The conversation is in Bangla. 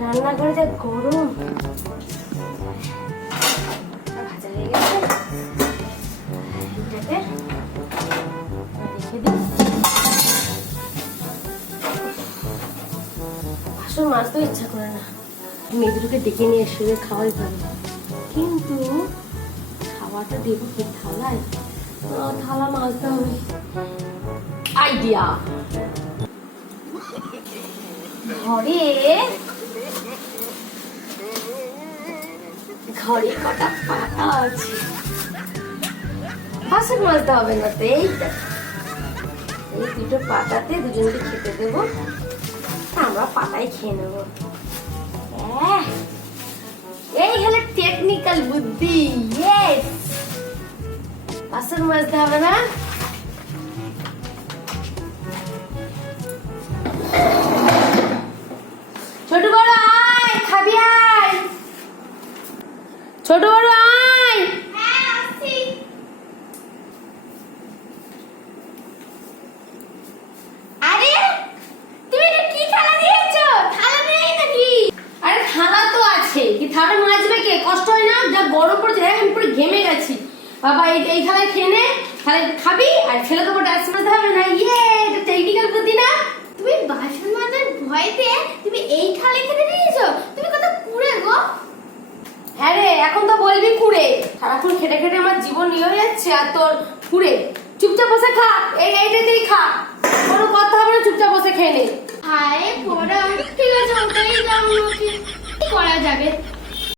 রান্নাঘরে যা গরম। ভাজা বাসন মাজতেও ইচ্ছা করে না। মেয়ে ডেকে নিয়ে শুয়ে খাওয়াই ভালো। কিন্তু খাওয়াটা দেবো কি থালায়? থালা মাজতে হবে। আইডিয়া! ঘরে ঘরে কটা পাতা আছে? বাসন মাজতে হবে না তো এই দুটো পাতাতে দুজনকে খেতে দেবো। আমরা পাতাই খেয়ে নেব। আহ, এই হলো টেকনিক্যাল বুদ্ধি ইয়েস বাসন মাজতে হবে না? ছোট বড়, আয়। থালা তো কষ্ট হয় না? যা গরম আমি পুরো ঘেমে বাবা, এই খেয়ে খাবি, আর ছেলে তো ডান্স হবে না। ইয়ে এটা টেকনিক্যাল বুদ্ধি না তুমি বাসন মাজার ভয়তে তুমি এই থালে খেতে দিয়েছ তুমি কত কুড়ে গো হ্যাঁ রে এখন তো বলবি কুড়ে সারাক্ষণ খেটে খেটে আমার জীবন নিয়ে যাচ্ছে আর তোর কুড়ে চুপচাপ বসে খা। এই এইটাতেই খা। কোনো কথা হবে না, চুপচাপ বসে খেয়ে নে। হায় পড়া ঠিক আছে ওটাই করা যাবে?